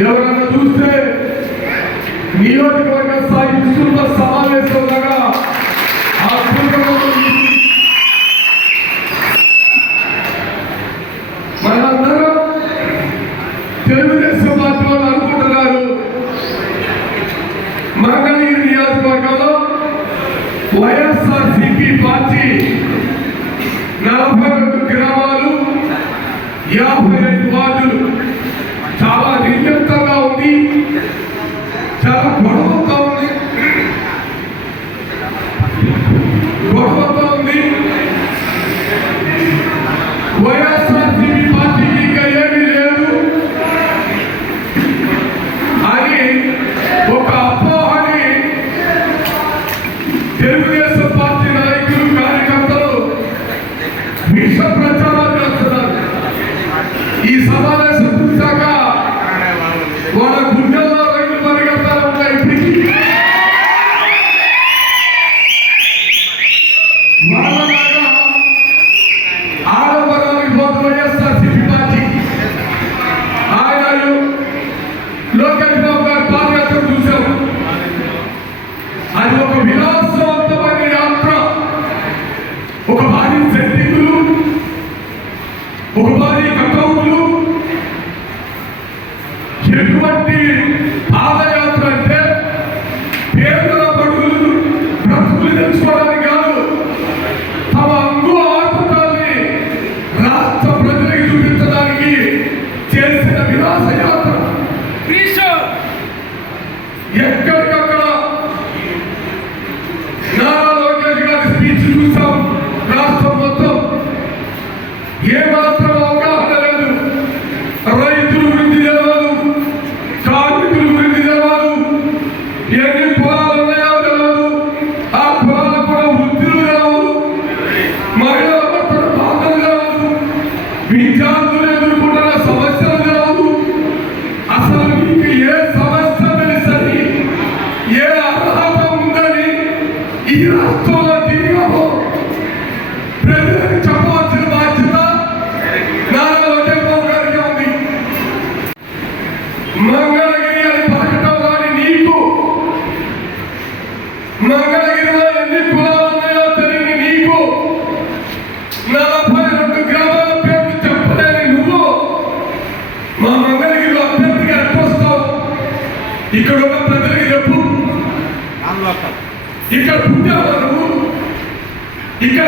ఎవరన్నా చూస్తే నియోజకవర్గ స్థాయి విస్తృత సమావేశం ఉండగా ఆ మనందరం తెలుగుదేశం పార్టీ వాళ్ళు అనుకుంటున్నారు మంగళగిరి నియోజకవర్గంలో వైఎస్ఆర్ సిపి పార్టీ నలభై రెండు గ్రామాలు యాభై రెండు Верный ఇక్కడ ఉన్న ప్రజలకు చెప్పు. ఇక్కడ పుట్టావు ఇక్కడ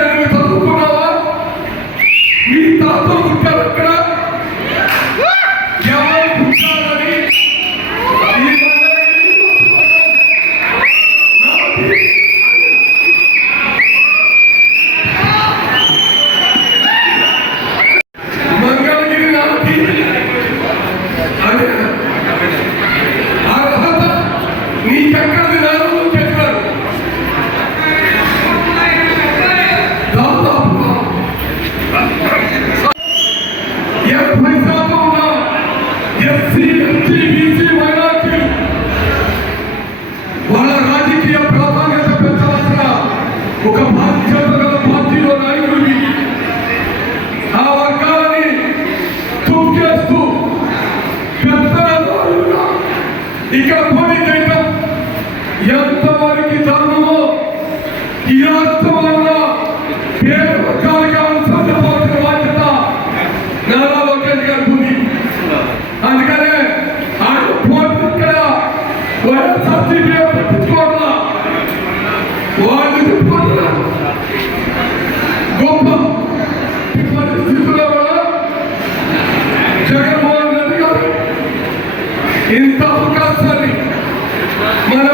జగన్మోహన్ రెడ్డి గారు ఇంత అవకాశాన్ని మన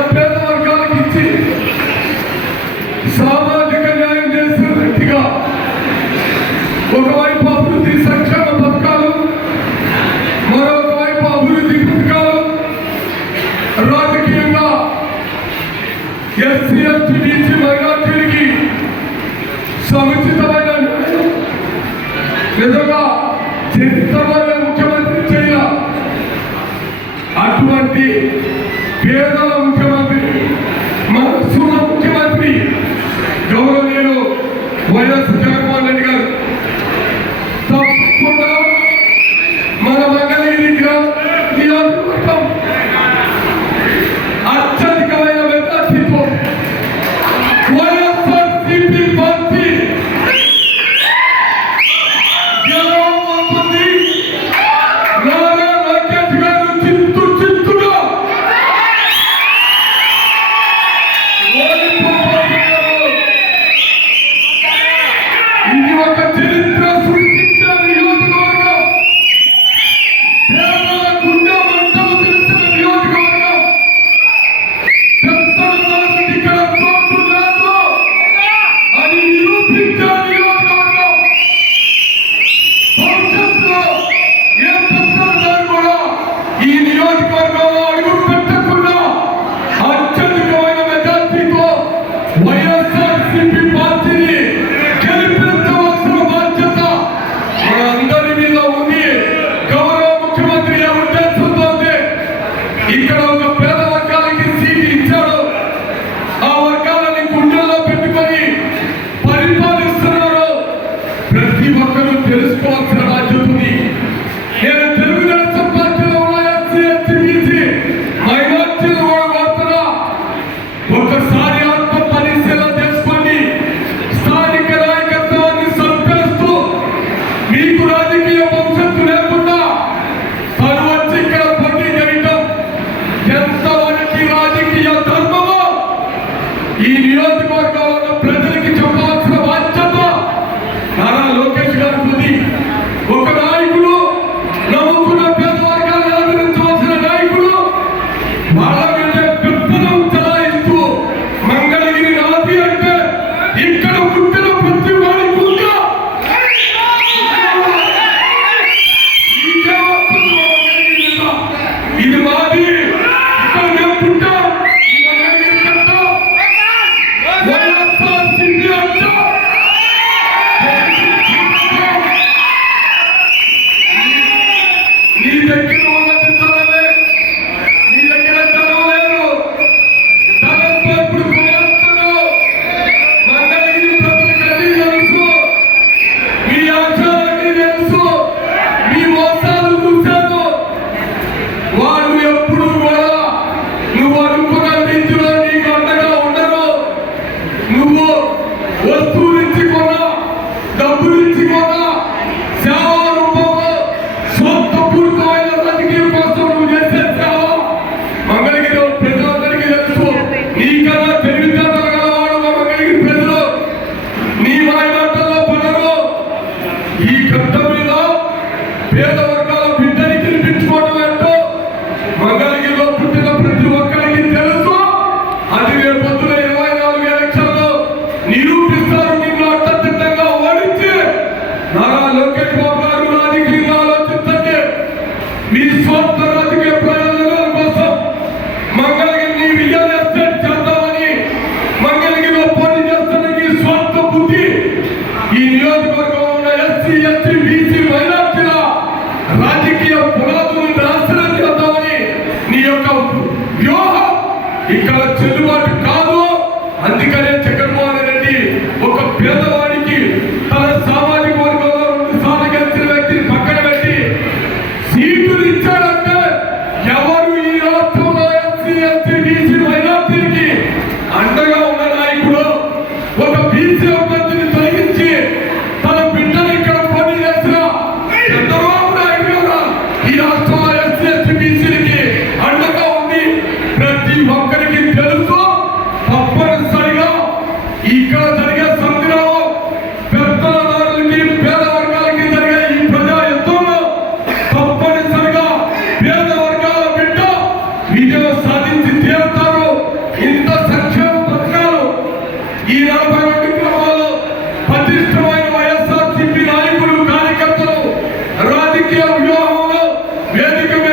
నిజంగా చరిత్రలోనే ముఖ్యమంత్రి చేయాల. అటువంటి పేదల ముఖ్యమంత్రి మనసున్న ముఖ్యమంత్రి గౌరవనీయులు వైఎస్ వేదిక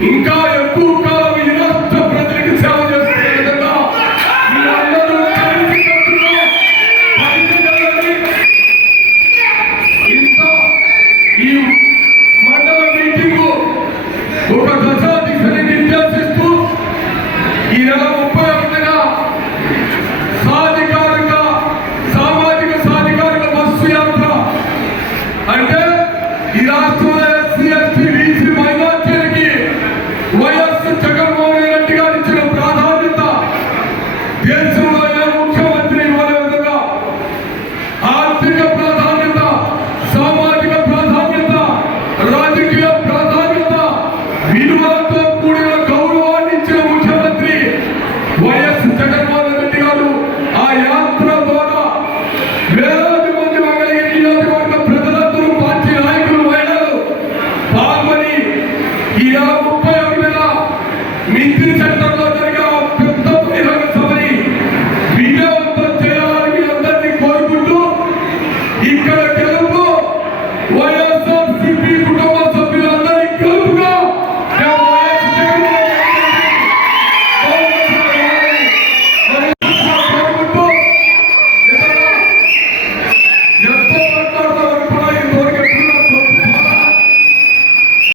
ఇంకా ఎక్కువ